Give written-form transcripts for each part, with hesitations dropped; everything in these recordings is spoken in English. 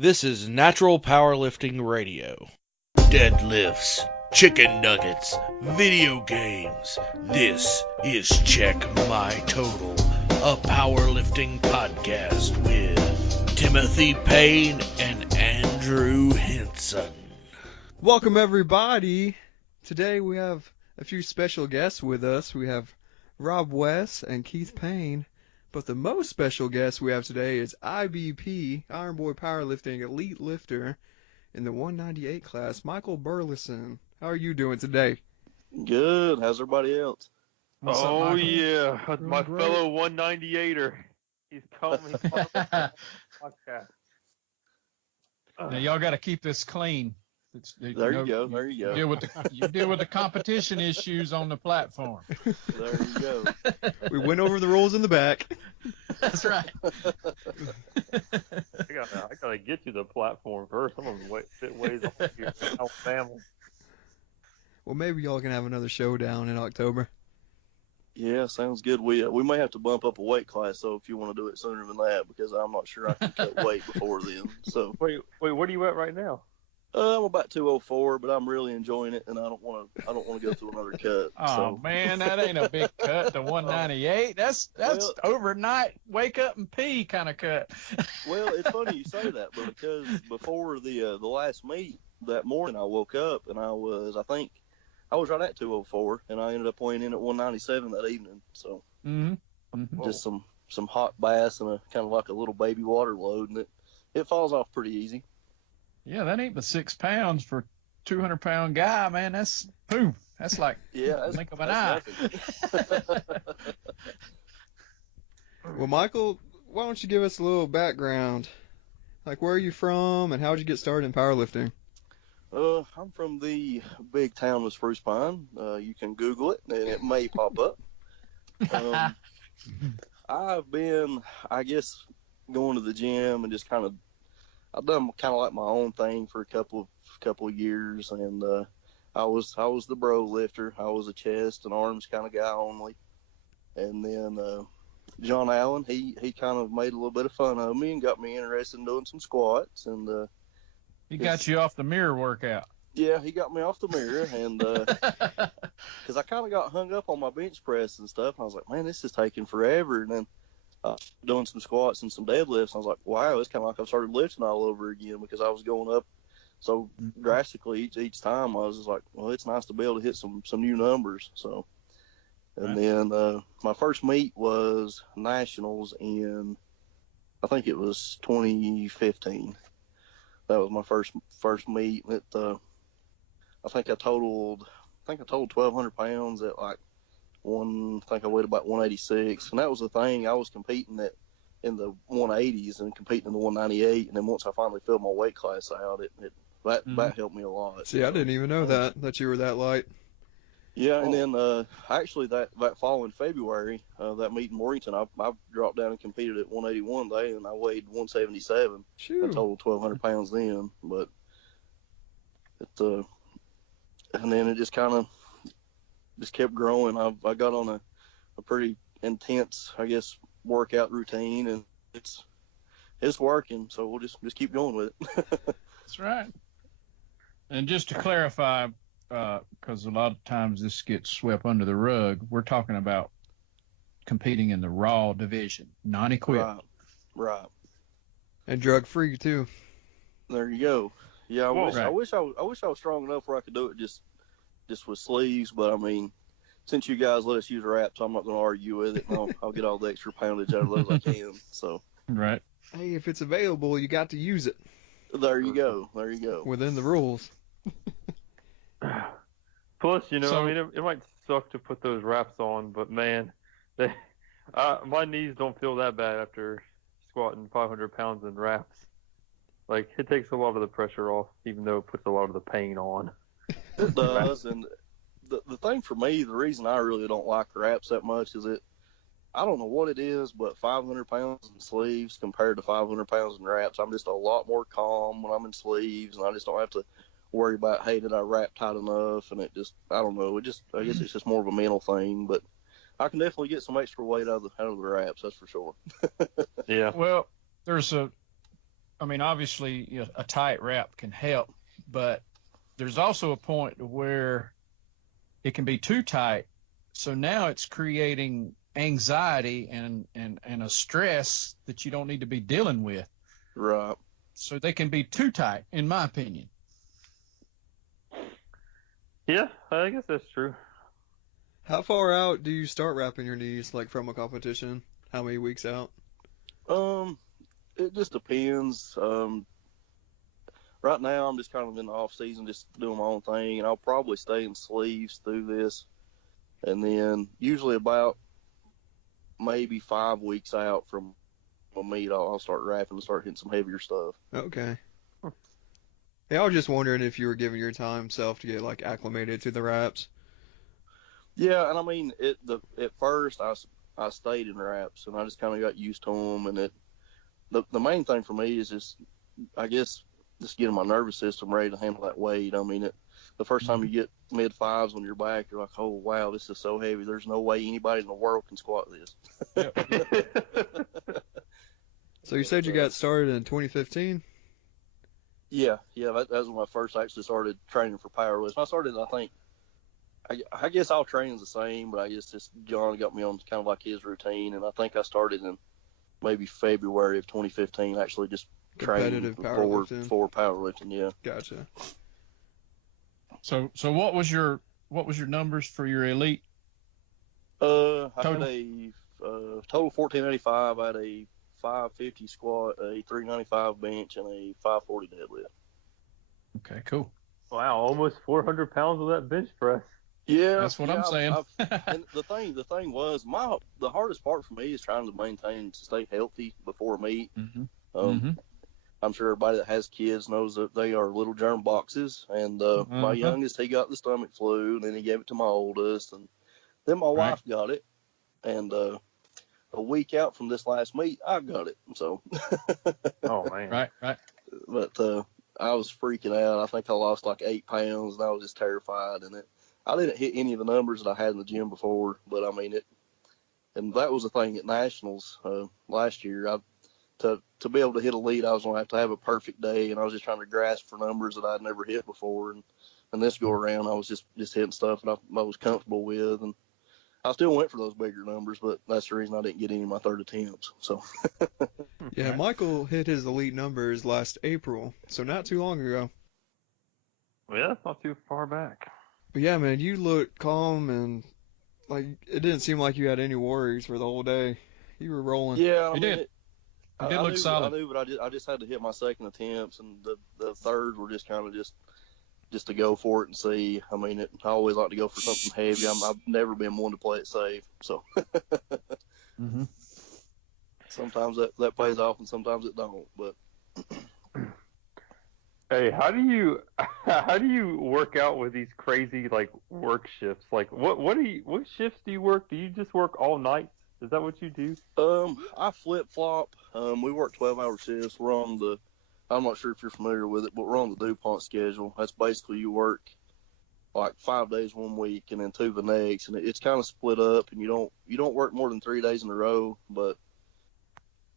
This is Natural Powerlifting Radio. Deadlifts, chicken nuggets, video games. This is Check My Total, a powerlifting podcast with Timothy Payne and Andrew Hinson. Welcome, everybody. Today we have a few special guests with us. We have Wess and Keith Payne. But the most special guest we have today is IBP, Iron Boy Powerlifting Elite lifter in the 198 class, Michael Burleson. How are you doing today? Good. How's everybody else? What's up, yeah, my fellow 198er. He's coming. Podcast. Now y'all got to keep this clean. There you go. You deal with the competition issues on the platform. There you go. We went over the rules in the back. That's right. I gotta get to the platform first. I'm gonna sit ways on here. Alabama. Well, maybe y'all can have another showdown in October. Yeah, sounds good. We may have to bump up a weight class, so if you want to do it sooner than that, because I'm not sure I can cut weight before then. So wait, what are you at right now? I'm about 204, but I'm really enjoying it, and I don't want to go through another cut. Oh man, that ain't a big cut to 198. That's overnight, wake up and pee kind of cut. Well, it's funny you say that, but because before the last meet that morning, I woke up and I was right at 204, and I ended up weighing in at 197 that evening. So just some hot baths and a kind of like a little baby water load, and it falls off pretty easy. Yeah, that ain't but 6 pounds for a 200-pound guy, man. That's boom. That's like blink of an eye. Well, Michael, why don't you give us a little background? Like, where are you from, and how did you get started in powerlifting? I'm from the big town of Spruce Pine. You can Google it, and it may pop up. I've been, I guess, going to the gym and just I've done kind of like my own thing for a couple of years, and I was the bro lifter. I was a chest and arms kind of guy only, and then John Allen he kind of made a little bit of fun of me and got me interested in doing some squats, and he got you off the mirror workout. Yeah, he got me off the mirror, and because I kind of got hung up on my bench press and stuff. I was like, man, this is taking forever, and then doing some squats and some deadlifts. I was like, wow, it's kind of like I started lifting all over again, because I was going up so drastically each time. I was just like, well, it's nice to be able to hit some new numbers. So, and then my first meet was nationals in, I think it was 2015. That was my first meet. I think I totaled 1,200 pounds at like I think I weighed about 186, and that was the thing. I was competing in the 180s and competing in the 198, and then once I finally filled my weight class out, that helped me a lot. See, I didn't even know that you were that light. Yeah, and then actually that fall in February, that meet in Morganton, I dropped down and competed at 181 day, and I weighed 177. Shoot. I totaled 1,200 pounds then, but and then it just kind of kept growing. I got on a pretty intense, I guess, workout routine, and it's working. So we'll just keep going with it. That's right. And just to clarify, because a lot of times this gets swept under the rug, we're talking about competing in the raw division, non-equipped. Right. And drug-free too. There you go. Yeah, I wish I was strong enough where I could do it just with sleeves, but I mean, since you guys let us use wraps, I'm not going to argue with it. I'll get all the extra poundage out of those I can. So. Right. Hey, if it's available, you got to use it. There you go. Within the rules. Plus, I mean, it might suck to put those wraps on, but man, my knees don't feel that bad after squatting 500 pounds in wraps. Like, it takes a lot of the pressure off, even though it puts a lot of the pain on. It does, and the thing for me, the reason I really don't like wraps that much is I don't know what it is, but 500 pounds in sleeves compared to 500 pounds in wraps, I'm just a lot more calm when I'm in sleeves, and I just don't have to worry about, hey, did I wrap tight enough? And I don't know, I guess it's just more of a mental thing, but I can definitely get some extra weight out of the wraps, that's for sure. Yeah. Well, there's I mean, obviously, a tight wrap can help, but there's also a point where it can be too tight. So now it's creating anxiety and a stress that you don't need to be dealing with. Right. So they can be too tight, in my opinion. Yeah, I guess that's true. How far out do you start wrapping your knees, like from a competition? How many weeks out? It just depends. Right now I'm just kind of in the off season, just doing my own thing, and I'll probably stay in sleeves through this, and then usually about maybe 5 weeks out from a meet, I'll start wrapping and start hitting some heavier stuff. Okay. Yeah, I was just wondering if you were giving your time self to get like acclimated to the wraps. Yeah, and I mean, at first I stayed in wraps, and I just kind of got used to them, and the main thing for me is just, I guess, just getting my nervous system ready to handle that weight. I mean, the first time you get mid fives on your back, you're like, oh wow, this is so heavy. There's no way anybody in the world can squat this. Yep. So you said you got started in 2015? Yeah, that was when I first actually started training for powerlifting. I started, I think, I guess all training's the same, but I guess just John got me on kind of like his routine, and I think I started in maybe February of 2015, actually just training for powerlifting. Yeah. Gotcha. So what was your numbers for your elite? I had a total 1485. I had a 550 squat, a 395 bench, and a 540 deadlift. Okay, cool. Wow, almost 400 pounds with that bench press. Yeah, that's what I'm saying. And the thing was, the hardest part for me is trying to maintain to stay healthy before a meet. Mm-hmm. I'm sure everybody that has kids knows that they are little germ boxes. And my youngest, he got the stomach flu, and then he gave it to my oldest, and then my wife got it. And a week out from this last meet, I got it. So. Oh man. Right. But I was freaking out. I think I lost like 8 pounds, and I was just terrified. And I didn't hit any of the numbers that I had in the gym before, but I mean and that was the thing at nationals last year. To be able to hit elite, I was gonna have to have a perfect day, and I was just trying to grasp for numbers that I'd never hit before. And this go around, I was just hitting stuff that I was comfortable with, and I still went for those bigger numbers, but that's the reason I didn't get any of my third attempts. So. Yeah, Michael hit his elite numbers last April, so not too long ago. Well, yeah, that's not too far back. But yeah, man, you looked calm and like it didn't seem like you had any worries for the whole day. You were rolling. Yeah, You did look solid. I knew, but I just had to hit my second attempts, and the thirds were just kind of just to go for it and see. I mean, I always like to go for something heavy. I've never been one to play it safe, so. Mm-hmm. Sometimes that pays off, and sometimes it don't. But hey, how do you work out with these crazy like work shifts? Like what shifts do you work? Do you just work all night? Is that what you do? I flip flop. We work 12-hour shifts. We're on I'm not sure if you're familiar with it, but we're on the DuPont schedule. That's basically you work like 5 days one week and then 2 the next, and it's kind of split up, and you don't work more than 3 days in a row. But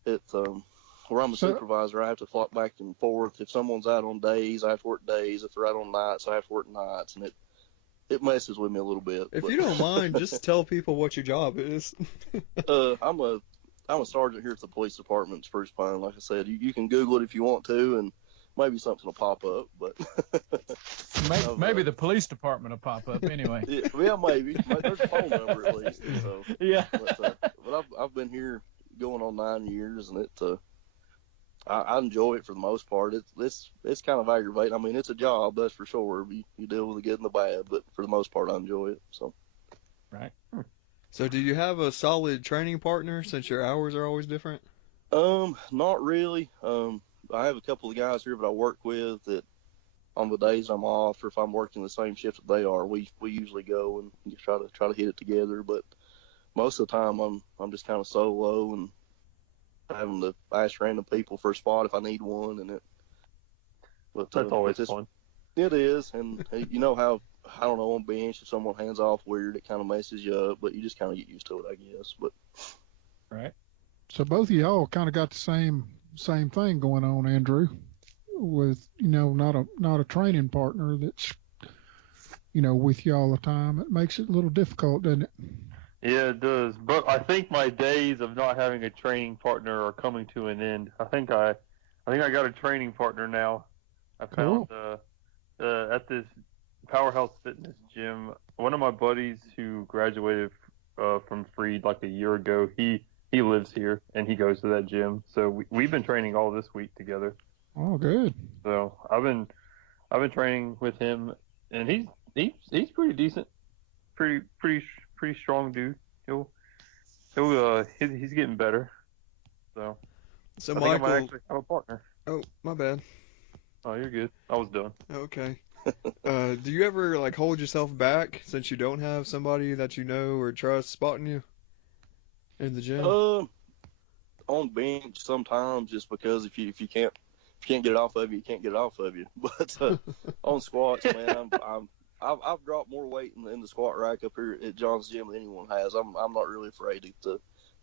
it's where I'm a supervisor, I have to flop back and forth. If someone's out on days, I have to work days. If they're out on nights, I have to work nights, and it messes with me a little bit. If you don't mind, just tell people what your job is. I'm a sergeant here at the police department in Spruce Pine. Like I said, you can Google it if you want to, and maybe something will pop up. But maybe the police department will pop up anyway. Yeah, maybe. There's a phone number at least. So. Yeah. But I've been here going on 9 years, and I enjoy it for the most part. It's kind of aggravating. I mean, it's a job, that's for sure. You deal with the good and the bad, but for the most part, I enjoy it. So. Right. So do you have a solid training partner since your hours are always different? Not really. I have a couple of guys here that I work with that on the days I'm off, or if I'm working the same shift that they are, we usually go and try to hit it together. But most of the time, I'm just kind of solo and having to ask random people for a spot if I need one, and that's always fun. It is, and you know how, I don't know, on bench, if someone hands off weird, it kind of messes you up, but you just kind of get used to it, I guess. But right. So both of y'all kind of got the same same thing going on, Andrew, with not a training partner that's with you all the time. It makes it a little difficult, doesn't it? Yeah, it does. But I think my days of not having a training partner are coming to an end. I think I got a training partner now. I found at this Powerhouse Fitness gym. One of my buddies who graduated from Freed like a year ago. He lives here and he goes to that gym. So we've been training all this week together. Oh, good. So I've been training with him, and he's pretty decent, pretty strong dude. He's getting better. So I think I might actually have a partner. Oh, my bad. Oh, you're good. I was done. Okay. Do you ever like hold yourself back since you don't have somebody that you know or trust spotting you in the gym? On bench sometimes, just because if you can't get it off of you, you can't get it off of you. But on squats, man, I've dropped more weight in the squat rack up here at John's gym than anyone has. I'm not really afraid to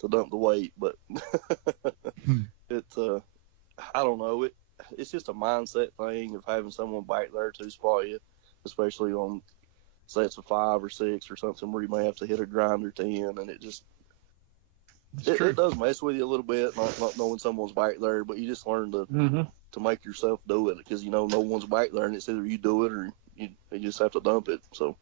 dump the weight, but I don't know. It's just a mindset thing of having someone back there to spot you, especially on sets of 5 or 6 or something where you may have to hit a grinder 10, and it does mess with you a little bit, not knowing someone's back there, but you just learn to make yourself do it, because no one's back there, and it's either you do it or you just have to dump it. So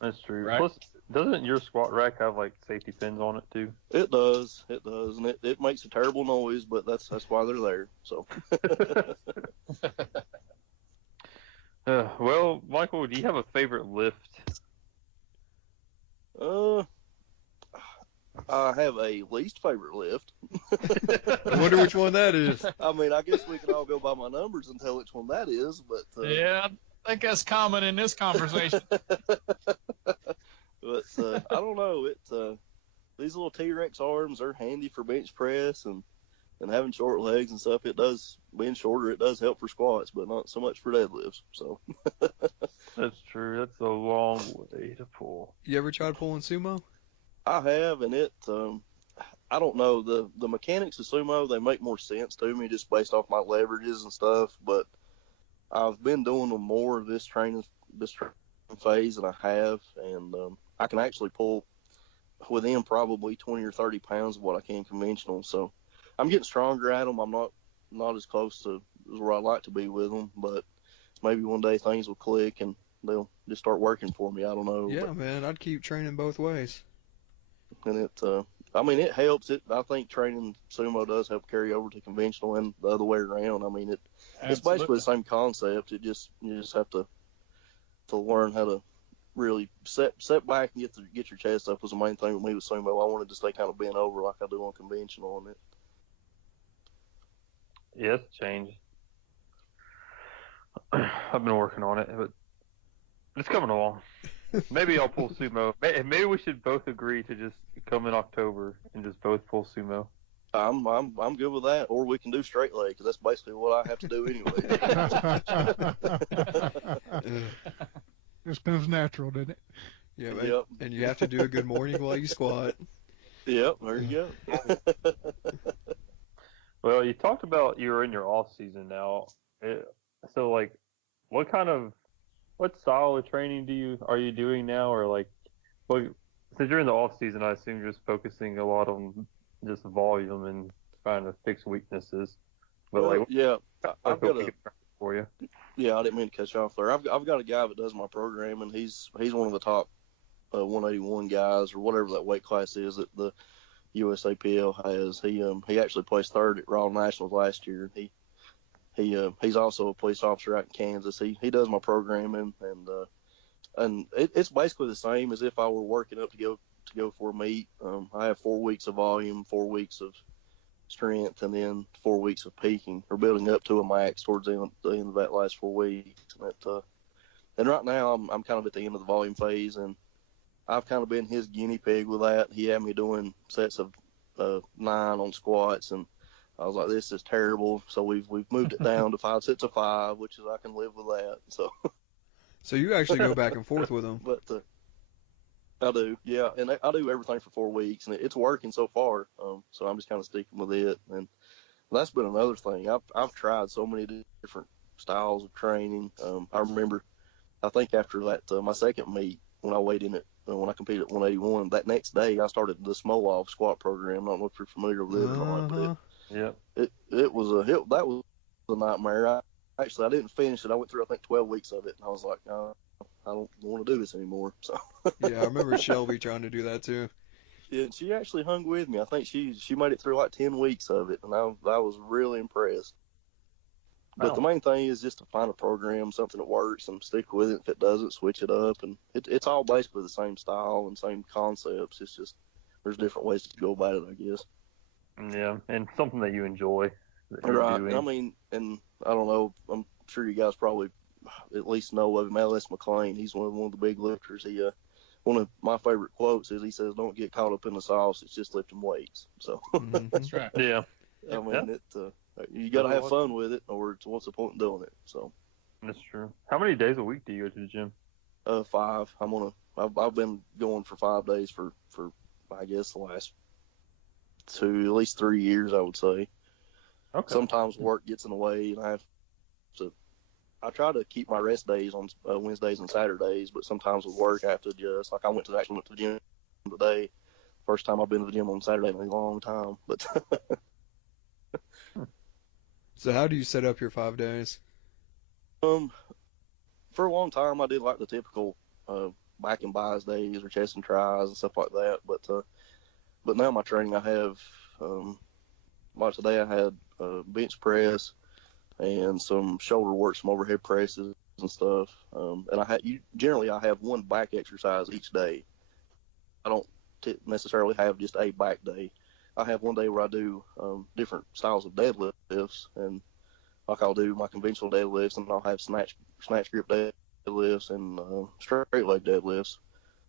that's true. Right. Plus, doesn't your squat rack have like safety pins on it too? It does, and it makes a terrible noise, but that's why they're there. So. Well, Michael, do you have a favorite lift? I have a least favorite lift. I wonder which one that is. I mean, I guess we can all go by my numbers and tell which one that is, but Yeah, I think that's common in this conversation. But I don't know. These little T-Rex arms are handy for bench press and having short legs and stuff. Being shorter, it does help for squats, but not so much for deadlifts. So. That's true. That's a long way to pull. You ever tried pulling sumo? I have, and I don't know, the mechanics of sumo, they make more sense to me just based off my leverages and stuff, but I've been doing them more this training phase than I have, and I can actually pull within probably 20 or 30 pounds of what I can conventional, so I'm getting stronger at them. I'm not as close to where I'd like to be with them, but maybe one day things will click and they'll just start working for me. I don't know. Yeah, man, I'd keep training both ways. And it helps. I think training sumo does help carry over to conventional and the other way around. I mean, it's basically the same concept. You just have to learn how to really set back and get your chest up was the main thing with me with sumo. I wanted to stay kind of bent over like I do on conventional, and it. Yeah, it's changed. I've been working on it, but it's coming along. Maybe I'll pull sumo. Maybe we should both agree to just come in October and just both pull sumo. I'm good with that. Or we can do straight leg, because that's basically what I have to do anyway. Just comes natural, doesn't it? Yeah, man. Yep. And you have to do a good morning while you squat. Yep, there you go. Well, you talked about you're in your off season now. So, like, what style of training are you doing now, or like, since you're in the off season, I assume you're just focusing a lot on just volume and trying to fix weaknesses. But yeah, I've got for you. Yeah, I didn't mean to cut you off there. I've got a guy that does my program, and he's one of the top 181 guys or whatever that weight class is that the USAPL has. He actually placed third at Raw Nationals last year. He's also a police officer out in Kansas. He does my programming, and it's basically the same as if I were working up to go for a meet. I have 4 weeks of volume, 4 weeks of strength, and then 4 weeks of peaking or building up to a max towards the end of that last 4 weeks. And right now I'm kind of at the end of the volume phase, and I've kind of been his guinea pig with that. He had me doing sets of 9 on squats, and I was like, this is terrible. So we've moved it down to 5 sets of 5, which is I can live with that. So you actually go back and forth with them. But I do, yeah, and I do everything for 4 weeks, and it's working so far. So I'm just kind of sticking with it, and That's been another thing. I've tried so many different styles of training. I remember, I think after that my second meet when I weighed in at when I competed at 181, that next day I started the Smolov squat program. I don't know if you're familiar with it or not, but it was that was a nightmare. I didn't finish it. I went through I think 12 weeks of it, and I was like, I don't want to do this anymore. So Yeah, I remember Shelby trying to do that too. yeah, and she actually hung with me. I think she made it through like 10 weeks of it, and I was really impressed. But the main thing is just to find a program, something that works, and stick with it. If it doesn't, switch it up. And it's all basically the same style and same concepts. It's just there's different ways to go about it, I guess. Yeah, and something that you enjoy. Right. I mean, and I don't know, I'm sure you guys probably at least know of him, L.S. McLean. He's one of the big lifters. He one of my favorite quotes is he says, "Don't get caught up in the sauce. It's just lifting weights." So That's right. Yeah. I mean, you got to have fun with it, or what's the point in doing it? So That's true. How many days a week do you go to the gym? 5. I've been going for 5 days for I guess the last at least 3 years, I would say. Okay. Sometimes work gets in the way, and I try to keep my rest days on Wednesdays and Saturdays, but sometimes with work I have to adjust. Like I actually went to the gym today. First time I've been to the gym on Saturday in a long time. But So how do you set up your 5 days? For a long time I did like the typical back and buys days or chest and tries and stuff like that. But now my training I have like today I had bench press and some shoulder work, some overhead presses and stuff. And generally I have one back exercise each day. I don't necessarily have just a back day. I have one day where I do different styles of deadlifts, and like I'll do my conventional deadlifts, and I'll have snatch grip deadlifts and straight leg deadlifts.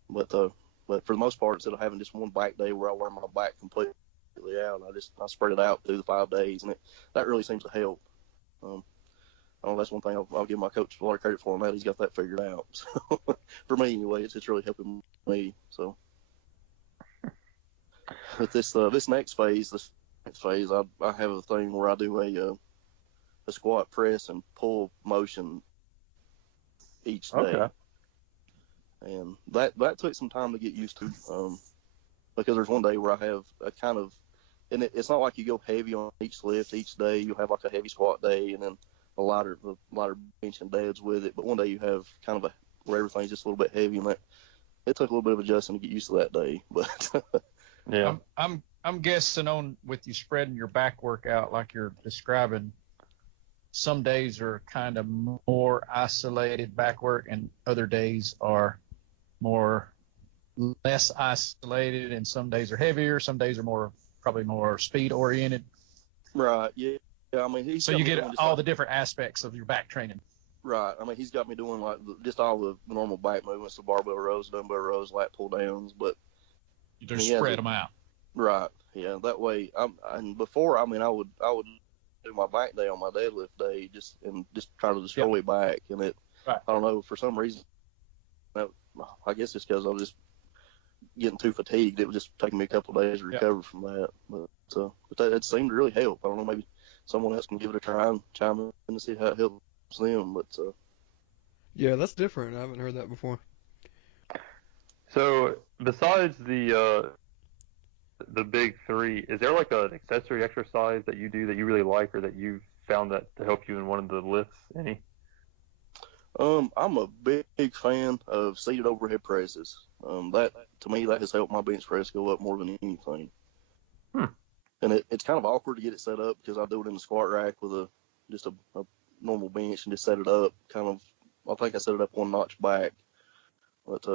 But for the most part, instead of having just one back day where I wear my back completely out, I spread it out through the 5 days, and that really seems to help. I know that's one thing I'll give my coach a lot of credit for on that. He's got that figured out. So for me anyway, it's really helping me. So. But this next phase, I have a thing where I do a squat, press, and pull motion each day. Okay. And that took some time to get used to, because there's one day where I have a kind of, and it's not like you go heavy on each lift each day. You have like a heavy squat day and then a lighter bench and deads with it. But one day you have kind of where everything's just a little bit heavy, and it took a little bit of adjusting to get used to that day. But yeah, I'm guessing on with you spreading your back workout like you're describing. Some days are kind of more isolated back work, and other days are less isolated, and some days are heavier. Some days are probably more speed oriented. Right. Yeah. I mean, so you get all the different aspects of your back training. Right. I mean, he's got me doing like just all the normal back movements, the barbell rows, dumbbell rows, lat pull downs, but you just spread them out. Right. Yeah. That way, and before, I mean, I would do my back day on my deadlift day, just try to destroy it back, and I don't know, for some reason, I guess it's because I was just getting too fatigued. It was just taking me a couple of days to recover from that. But it seemed to really help. I don't know, maybe someone else can give it a try and chime in to see how it helps them. But yeah, that's different. I haven't heard that before. So besides the big three, is there like an accessory exercise that you do that you really like, or that you found that to help you in one of the lifts? Any? I'm a big fan of seated overhead presses. That to me, that has helped my bench press go up more than anything. And it's kind of awkward to get it set up because I do it in the squat rack with just a normal bench and just set it up. I think I set it up one notch back, but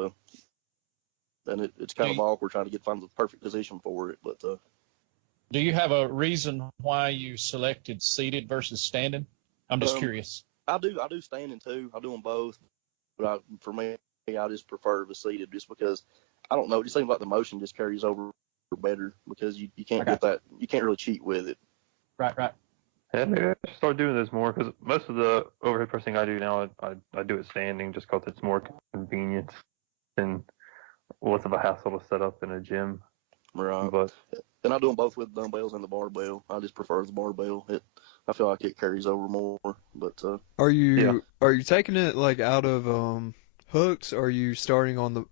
and it's kind of awkward trying to find the perfect position for it. But do you have a reason why you selected seated versus standing? I'm just curious. I do standing too. I do them both, but for me, I just prefer the seated just because I don't know. It just seems like the motion just carries over better because you can't get that. You can't really cheat with it. Right. Yeah, maybe I should start doing this more, because most of the overhead pressing I do now, I do it standing just because it's more convenient and less of a hassle to set up in a gym. Right. But And I do them both with dumbbells and the barbell. I just prefer the barbell. I feel like it carries over more. But Are Yeah. you taking it like out of hooks? Or are you starting on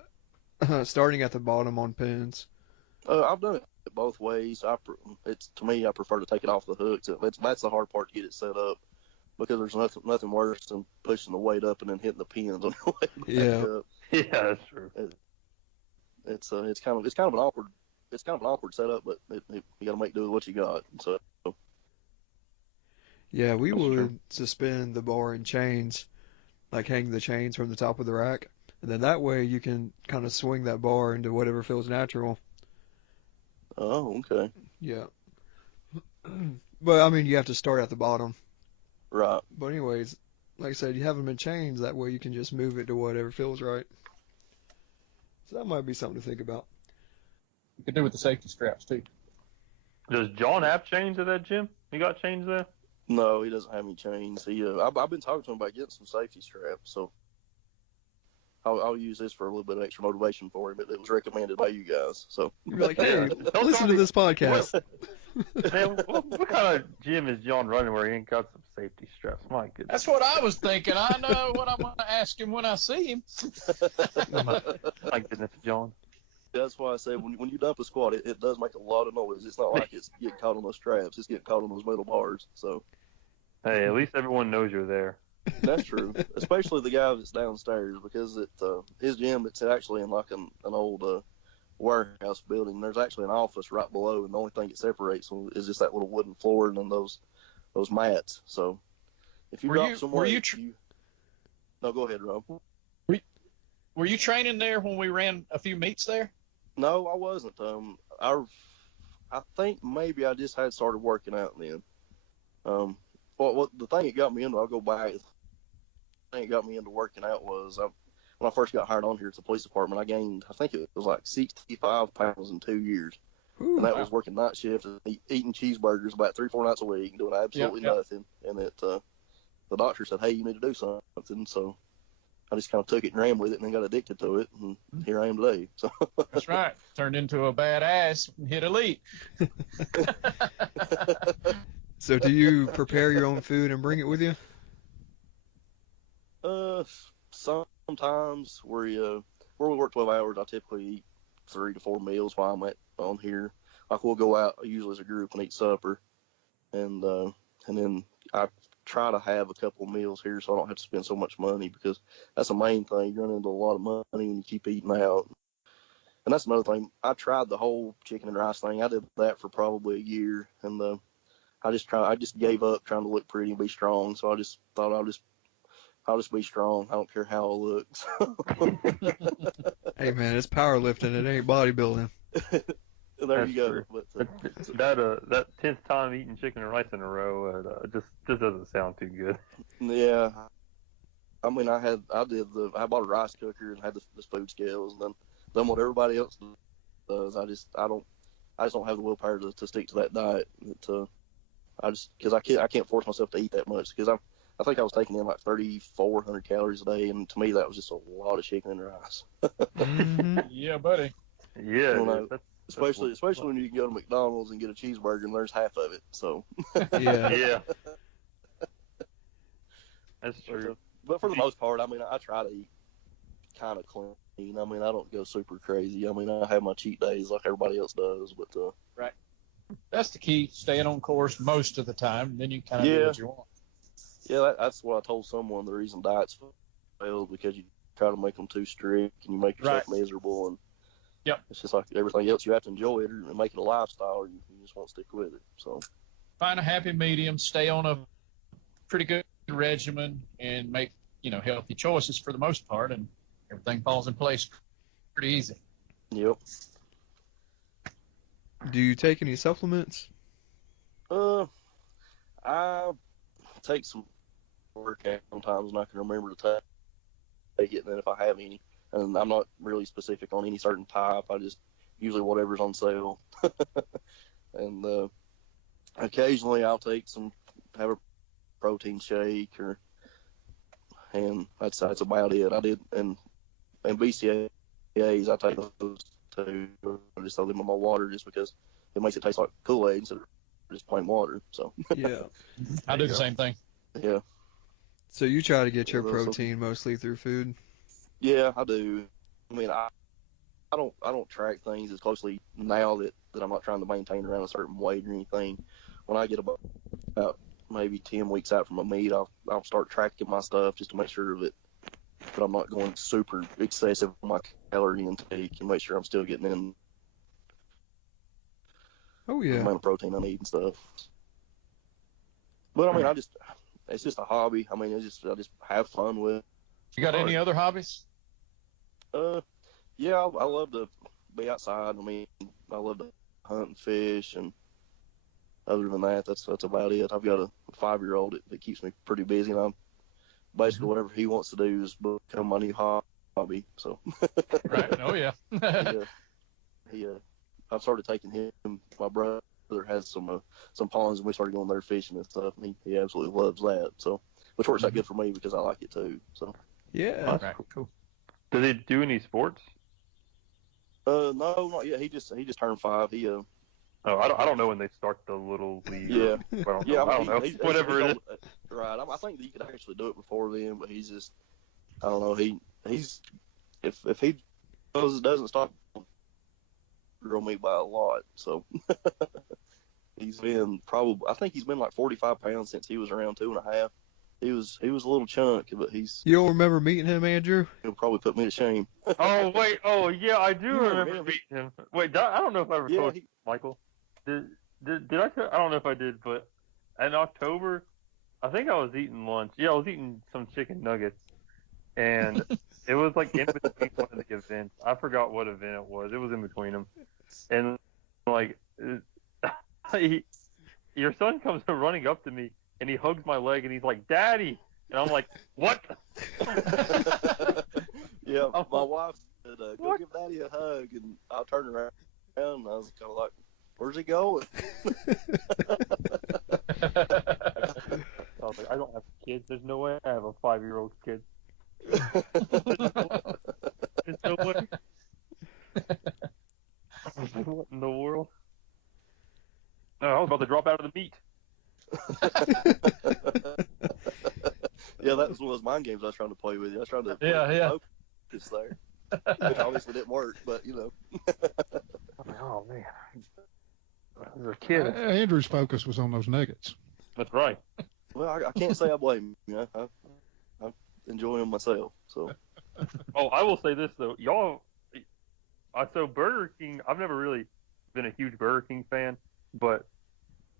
the starting at the bottom on pins? I've done it both ways. It's to me, I prefer to take it off the hooks. That's the hard part to get it set up, because there's nothing worse than pushing the weight up and then hitting the pins on your way back Yeah. up. yeah, that's true. It's kind of an awkward setup, but you got to make do with what you got. So Yeah, we That's would true. suspend the bar in chains, like hang the chains from the top of the rack, and then that way you can kind of swing that bar into whatever feels natural. oh, okay, Yeah. But I mean, you have to start at the bottom. right. But anyways, like I said, you have them in chains. That way you can just move it to whatever feels right. So that might be something to think about. You could do with the safety straps too. Does John have chains at that gym? He got chains there? No, he doesn't have any chains. I've been talking to him about getting some safety straps, so I'll use this for a little bit of extra motivation for him. It was recommended by you guys, so You'd be like, hey, Don't listen tell to me- this podcast. Man, what kind of gym is John running where he ain't got some safety straps? My goodness. That's what I was thinking. I know what I'm going to ask him when I see him. My goodness, John. that's why I said when you dump a squat, it does make a lot of noise. It's not like it's getting caught on those straps; it's getting caught on those metal bars. So Hey, at least everyone knows you're there. that's true, especially the guy that's downstairs, because his gym, it's actually in like an old warehouse building. There's actually an office right below, and the only thing that separates them is just that little wooden floor and then those mats. So if you Were drop you- some were weight, you no, go ahead, Rob. Were you training there when we ran a few meets there? No, I wasn't. I think maybe I just had started working out then. Well, the thing that got me into, I'll go back. The thing that got me into working out was when I first got hired on here at the police department. I gained, I think it was like 65 pounds in 2 years, and that was working night shift and eating cheeseburgers about 3-4 nights a week, doing absolutely nothing. And the doctor said, "Hey, you need to do something." So I just kind of took it and ran with it, and then got addicted to it, and here I am today. So That's right. Turned into a badass and hit elite. So do you prepare your own food and bring it with you? Sometimes where we work 12 hours, I typically eat 3 to 4 meals while I'm on here. Like we'll go out usually as a group and eat supper, and then I try to have a couple meals here so I don't have to spend so much money, because that's the main thing. You run into a lot of money when you keep eating out. And that's another thing. I tried the whole chicken and rice thing. I did that for probably a year, and I just gave up trying to look pretty and be strong. So I just thought I'll just be strong. I don't care how I look. Hey man, it's powerlifting. It ain't bodybuilding. There That's you go. true. But That 10th time eating chicken and rice in a row just doesn't sound too good. yeah, I mean, I bought a rice cooker and had the food scales, and then done what everybody else does. I just don't have the willpower to stick to that diet. Because I can't force myself to eat that much, because I think I was taking in like 3,400 calories a day, and to me that was just a lot of chicken and rice. Mm-hmm. Yeah, buddy. Yeah, I don't know. that's Especially when you can go to McDonald's and get a cheeseburger and there's half of it. So Yeah. yeah. That's true. But for the most part, I mean, I try to eat kind of clean. I mean, I don't go super crazy. I mean, I have my cheat days like everybody else does, but That's the key, staying on course most of the time, and then you kind of do what you want. yeah, that's what I told someone. The reason diets fail, because you try to make them too strict and you make yourself miserable, and it's just like everything else. You have to enjoy it and make it a lifestyle, or you just won't stick with it. So Find a happy medium, stay on a pretty good regimen, and make healthy choices for the most part, and everything falls in place pretty easy. yep. Do you take any supplements? I take some workout sometimes, and I can remember to take it, and then if I have any, and I'm not really specific on any certain type, I just usually whatever's on sale. And occasionally I'll have a protein shake, and that's about it. I did, and BCAAs, I take those too. I just throw them in my water just because it makes it taste like Kool-Aid instead of just plain water. So Yeah. I do the same thing. yeah. So you try to get your Yeah, that's protein mostly through food? Yeah, I do. I mean, I don't track things as closely now that I'm not trying to maintain around a certain weight or anything. When I get about maybe 10 weeks out from a meet, I'll start tracking my stuff just to make sure that I'm not going super excessive on my calorie intake and make sure I'm still getting in Oh the yeah. amount of protein I need and stuff. But I mean, it's just a hobby. I mean, I just have fun with it. You got any other hobbies? Yeah, I love to be outside. I mean, I love to hunt and fish, and other than that, that's about it. I've got a 5-year-old that keeps me pretty busy, and I'm basically whatever he wants to do is become my new hobby. So. Right. Oh yeah. I've started taking him. My brother has some ponds, and we started going there fishing and stuff. And he absolutely loves that. So, which works out good for me because I like it too. So. Yeah. Okay. Cool. Does he do any sports? No, not yet. He just turned 5. He Oh, I don't know when they start the little league. Yeah. I don't know. Yeah, I don't know. Whatever it is. Right. I think that you could actually do it before then, but he's just, I don't know. He's if he doesn't stop, grow me by a lot. So he's been I think he's been like 45 pounds since he was around 2.5. He was a little chunk, but You don't remember meeting him, Andrew? he'll probably put me to shame. Oh wait. Oh yeah, I do You remember remember meeting him. Wait, I don't know if I ever told you, Michael. Did I? I don't know if I did, but in October, I think I was eating lunch. Yeah, I was eating some chicken nuggets, and it was like in between one of the events. I forgot what event it was. It was in between them, and like, your son comes running up to me, and he hugs my leg, and he's like, "Daddy," and I'm like, "What?" Yeah, my wife said, "Go give Daddy a hug," and I'll turn around, and I was kind of like, "Where's he going?" I was like, I don't have kids. There's no way I have a 5-year-old kid. There's no way. What in the world? No, I was about to drop out of the meet. Yeah, that was one of those mind games I was trying to play with you. I was trying to focus there. Which obviously didn't work, but you know. I'm like, oh man. As a kid. Andrew's focus was on those nuggets. That's right. Well, I can't say I blame him. You know, I'm enjoying them myself. So. Oh, I will say this though, y'all. So Burger King, I've never really been a huge Burger King fan, but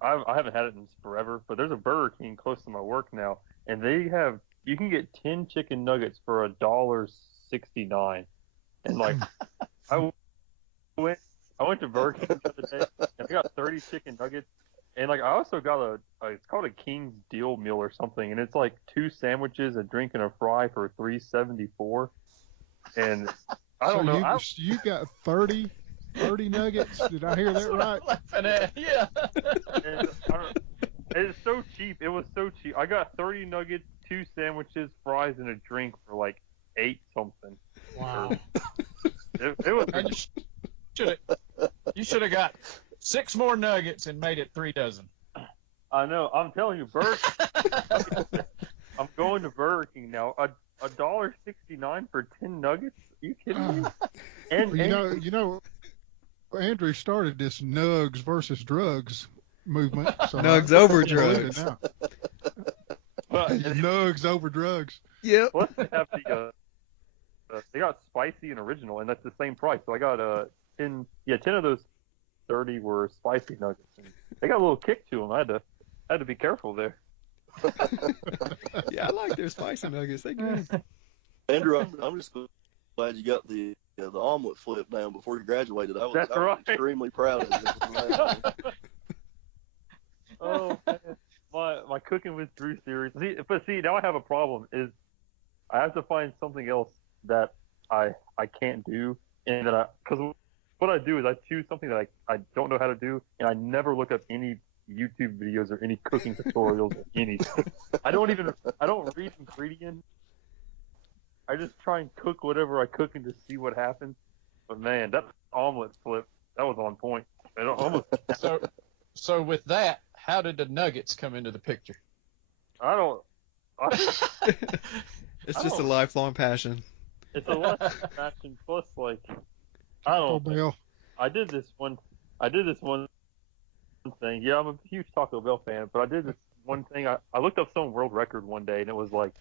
I haven't had it in forever. But there's a Burger King close to my work now, and you can get 10 chicken nuggets for $1.69, and like I went to Burger King the other day, and I got 30 chicken nuggets. And like I also got it's called a King's Deal meal or something, and it's like 2 sandwiches, a drink, and a fry for $3.74. And I don't know. You got 30 nuggets? Did I hear that right? Laughing at. Yeah. And it's so cheap. It was so cheap. I got 30 nuggets, 2 sandwiches, fries, and a drink for like $8 something. Wow. It was. You should have got 6 more nuggets and made it 3 dozen. I know. I'm telling you, I'm going to Burger King now. $1.69 for 10 nuggets? Are you kidding me? And you know, Andrew started this nugs versus drugs movement. So Nugs over drugs. Now. Well, Nugs over drugs. Yep. Plus they have they got spicy and original, and that's the same price. So I got 10 of those 30 were spicy nuggets. And they got a little kick to them. I had to be careful there. Yeah, I like their spicy nuggets. They good. Andrew, I'm just glad you got the omelet flip down before you graduated. I was extremely proud of you. Oh man. My cooking with Drew series. See, now I have a problem. Is I have to find something else that I can't do, and because what I do is I choose something that I don't know how to do, and I never look up any YouTube videos or any cooking tutorials or anything. I don't read ingredients. I just try and cook whatever I cook and just see what happens. But man, omelet flip. That was on point. It almost. So with that, how did the nuggets come into the picture? I don't. It's just a lifelong passion. It's a lot of passion plus like I Taco don't. Bell. I did this one thing. Yeah, I'm a huge Taco Bell fan, but I did this one thing. I looked up some world record one day, and it was like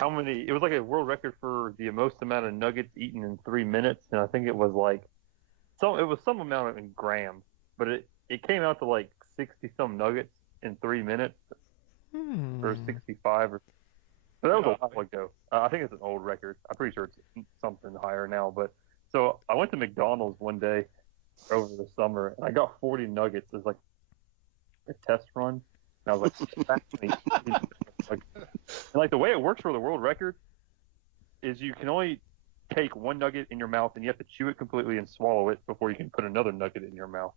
how many. It was like a world record for the most amount of nuggets eaten in 3 minutes, and I think it was like some amount in grams, but it came out to like 60 some nuggets in 3 minutes, or 65 or. So that was a while ago. I think it's an old record. I'm pretty sure it's something higher now. But so I went to McDonald's one day over the summer, and I got 40 nuggets as like a test run. And I was like, that's me. And like the way it works for the world record is you can only take one nugget in your mouth, and you have to chew it completely and swallow it before you can put another nugget in your mouth.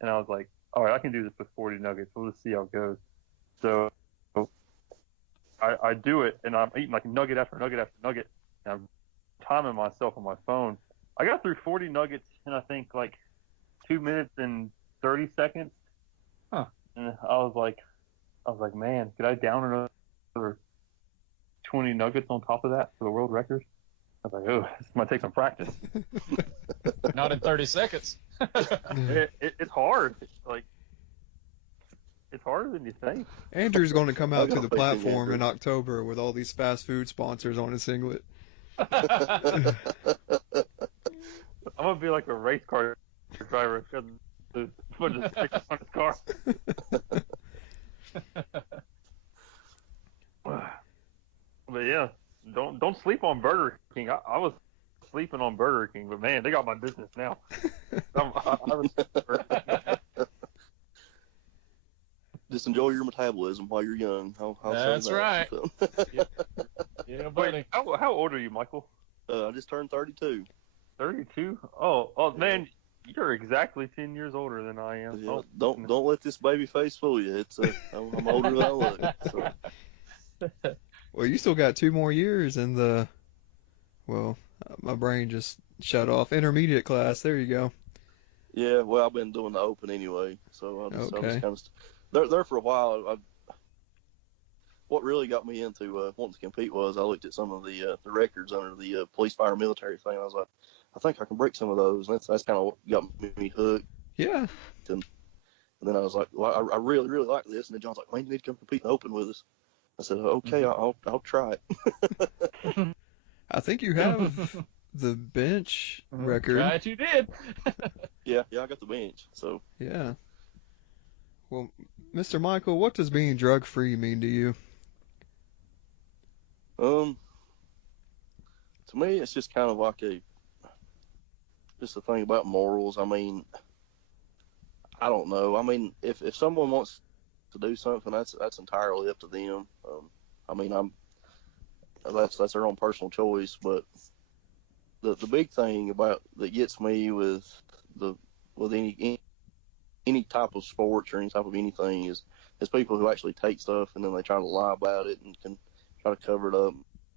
And I was like, all right, I can do this with 40 nuggets. We'll just see how it goes. So I do it, and I'm eating like nugget after nugget after nugget, and I'm timing myself on my phone. I got through 40 nuggets in I think like 2 minutes and 30 seconds. Huh. And I was like, man, could I down another 20 nuggets on top of that for the world record? I was like, oh, this might take some practice. Not in 30 seconds. It's hard. Like, it's harder than you think. Andrew's going to come out to the platform in October with all these fast food sponsors on his singlet. I'm gonna be like a race car driver because put a sticker on his car. But yeah, don't sleep on Burger King. I was sleeping on Burger King, but man, they got my business now. Just enjoy your metabolism while you're young. That's right. Yeah, buddy. Wait, how old are you, Michael? I just turned 32. 32? Oh man, you're exactly 10 years older than I am. Yeah, don't let this baby face fool you. I'm older than I look. So. Well, you still got 2 more years in the. Well, my brain just shut off. Intermediate class. There you go. Yeah, well, I've been doing the open anyway, so I just kind of there for a while. What really got me into wanting to compete was I looked at some of the records under the police, fire, military thing. I was like, I think I can break some of those. And that's kind of what got me hooked. Yeah. And then I was like, well, I really, really like this. And then John's like, man, you need to come compete in the open with us. I said, okay, I'll try it. I think you have the bench record. Right, you did. Yeah, I got the bench. So. Yeah. Well, Mr. Michael, what does being drug-free mean to you? To me, it's just kind of like just a thing about morals. I mean, I don't know. I mean, if someone wants to do something, that's entirely up to them. I mean, that's their own personal choice. But the big thing that gets me with any type of sports or any type of anything is people who actually take stuff and then they try to lie about it and can try to cover it up.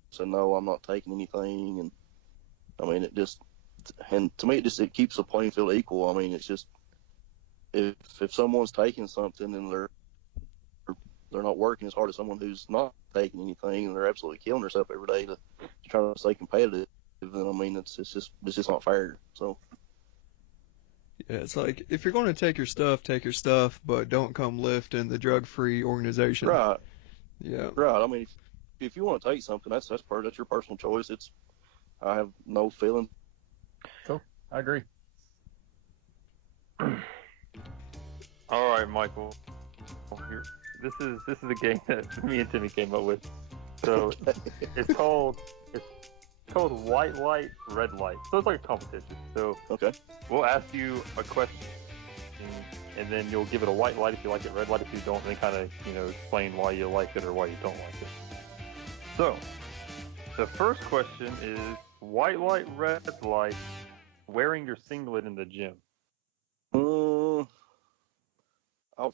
So no, I'm not taking anything. And I mean, to me, it keeps the playing field equal. I mean, it's just if someone's taking something and they're not working as hard as someone who's not taking anything and they're absolutely killing herself every day to try to stay competitive, then I mean, it's just not fair. So. Yeah, it's like, if you're going to take your stuff, but don't come lift in the drug-free organization. Right. Yeah. Right. I mean, if you want to take something, that's your personal choice. I have no feeling. Cool. I agree. All right, Michael. This is a game that me and Timmy came up with. So it's called white light, red light. So it's like a competition. So okay, we'll ask you a question, and then you'll give it a white light if you like it, red light if you don't, and then kind of explain why you like it or why you don't like it. So the first question is white light, red light, wearing your singlet in the gym.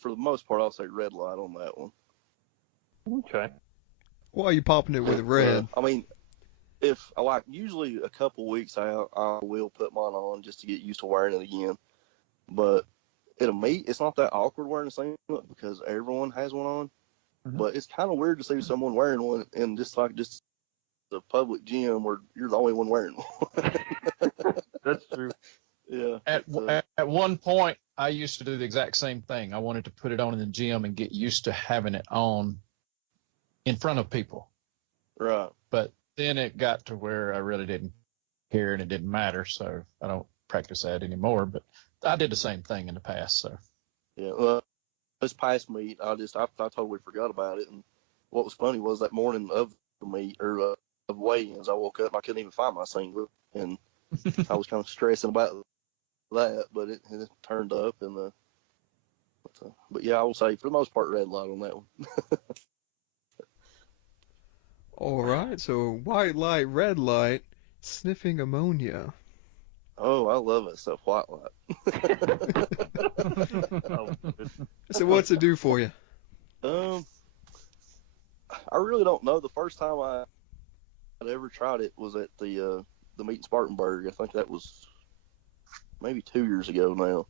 For the most part, I'll say red light on that one. Okay. Why are you popping it with red? I mean, if like usually a couple weeks out, I will put mine on just to get used to wearing it again. But at a meet, it's not that awkward wearing a singlet because everyone has one on. Mhm. But it's kind of weird to see someone wearing one in just a public gym where you're the only one wearing one. That's true. Yeah. At one point, I used to do the exact same thing. I wanted to put it on in the gym and get used to having it on in front of people. Right. But then it got to where I really didn't care and it didn't matter. So I don't practice that anymore. But I did the same thing in the past. So Yeah. Well, this past meet, I totally forgot about it. And what was funny was that morning of the meet or of weigh-ins, I woke up, I couldn't even find my singlet, and I was kind of stressing about that, but it turned up, and but yeah, I will say for the most part, red light on that one. All right, so white light, red light, sniffing ammonia. Oh, I love that stuff, white light. Oh, So what's it do for you? I really don't know. The first time I'd ever tried it was at the meet in Spartanburg. I think that was maybe 2 years ago now.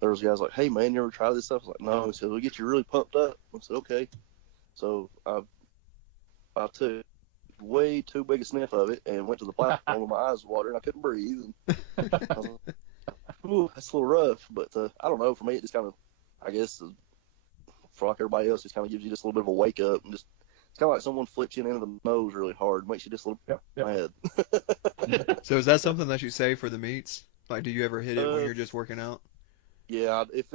There was guys like, "Hey man, you ever try this stuff?" I was like, "No." He said, "It'll get you really pumped up." I said, "Okay." So I took way too big a sniff of it and went to the platform with my eyes watering. I couldn't breathe. And I was like, "Ooh, that's a little rough." But I don't know. For me, it just kind of, I guess, for like everybody else, it kind of gives you just a little bit of a wake up and just. It's kind of like someone flips you into the nose really hard, makes you just a little mad. So is that something that you save for the meets? Like, do you ever hit it when you're just working out? Yeah, if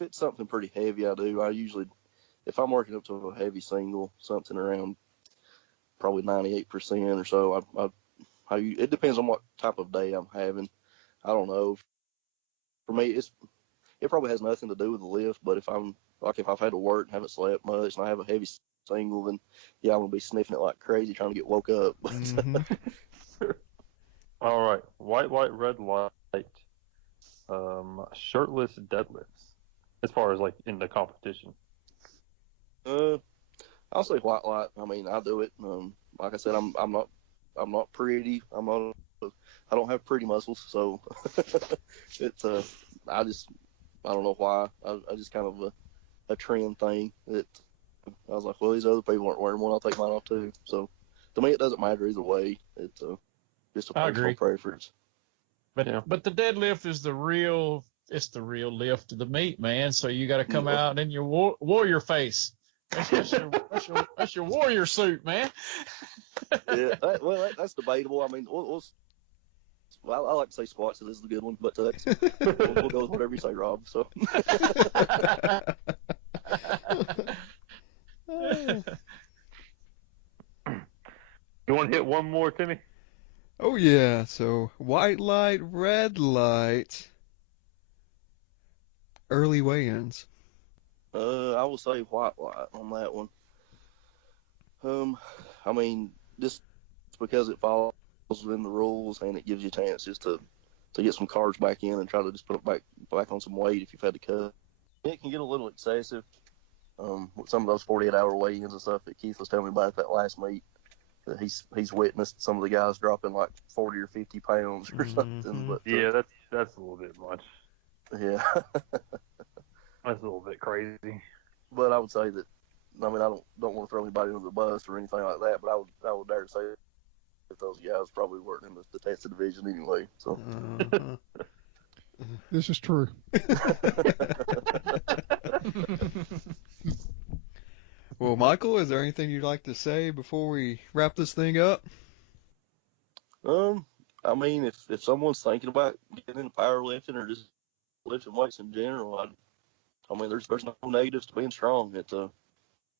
it's something pretty heavy, I do. I usually, if I'm working up to a heavy single, something around probably 98% or so, it depends on what type of day I'm having. I don't know. For me, it probably has nothing to do with the lift, but if I've had to work and haven't slept much and I have a heavy single, then yeah, I'm gonna be sniffing it like crazy trying to get woke up. Mm-hmm. all right. White light, red light. Shirtless deadlifts. As far as like in the competition. I'll say white light. I mean, I do it. Like I said, I'm not pretty. I don't have pretty muscles, so it's I don't know why. I just kind of a trend thing that I was like, well, these other people aren't wearing one. I'll take mine off too. So to me, it doesn't matter either way. It's just a I personal agree. preference. But the deadlift is the real lift of the meet, man. So you got to come out in your warrior face. That's your warrior suit, man. Yeah, that's debatable. I mean, I like to say squats. So this is a good one, but we'll go with whatever you say, Rob. So. You want to hit one more, Timmy? Oh yeah, so white light, red light, early weigh-ins. I will say white light on that one. I mean, just because it falls within the rules and it gives you chances to get some carbs back in and try to just put it back on some weight if you've had to cut. It can get a little excessive. With some of those 48-hour weigh-ins and stuff that Keith was telling me about at that last meet, that he's witnessed some of the guys dropping like 40 or 50 pounds or something. But yeah, that's a little bit much. Yeah, That's a little bit crazy. But I would say that, I mean, I don't want to throw anybody under the bus or anything like that, but I would dare to say that those guys probably weren't in the tested division anyway. So. This is true. Well, Michael, is there anything you'd like to say before we wrap this thing up? I mean, if someone's thinking about getting into powerlifting or just lifting weights in general, I mean, there's no negatives to being strong. It's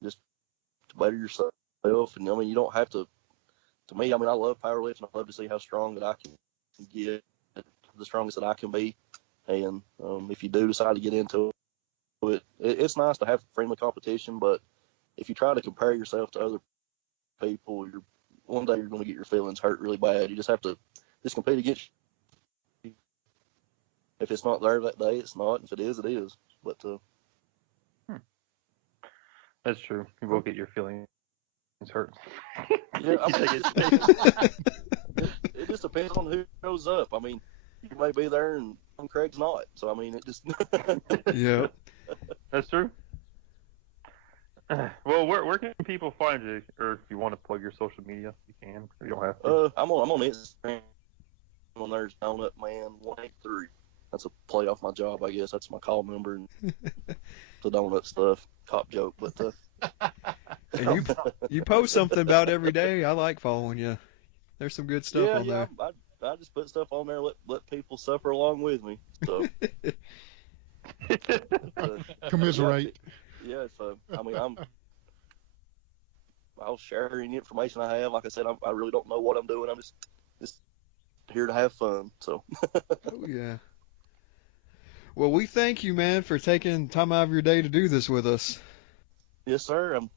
just to better yourself, and I mean, you don't have to. To me, I mean, I love powerlifting. I love to see how strong that I can get, the strongest that I can be. And if you do decide to get into it, it's nice to have friendly competition. But if you try to compare yourself to other people, one day you're going to get your feelings hurt really bad. You just have to just compete against you. If it's not there that day, it's not. If it is, it is. But that's true. You will get your feelings It's hurting. Yeah, I mean, it just depends on who shows up. I mean, you may be there and Craig's not. So I mean, it just. Yeah. That's true. Well, where can people find you? Or if you want to plug your social media, you can. You don't have to. I'm on Instagram. On there's Donutman 183. That's a play off my job, I guess. That's my call number and the donut stuff. Cop joke, but. And you post something about every day. I like following you. There's some good stuff on there. I just put stuff on there, let people suffer along with me. So Commiserate. Yeah, so I mean, I'll share any information I have. Like I said, I really don't know what I'm doing. I'm just here to have fun. So. Oh yeah. Well, we thank you, man, for taking time out of your day to do this with us. Yes, sir. I'm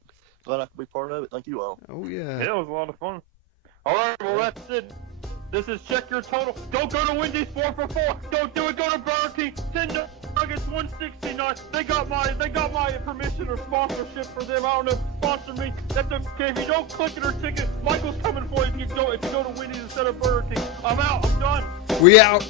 glad I could be part of it. Thank you all. Oh yeah. Yeah, it was a lot of fun. All right, well that's it. This is Check Your Total. Don't go to Wendy's 4 for 4. Don't do it. Go to Burger King. 10 nuggets, 169. They got my permission or sponsorship for them. I don't know if they sponsor me. That's okay. If you don't click it or ticket, Michael's coming for you if you go to Wendy's instead of Burger King. I'm out. I'm done. We out.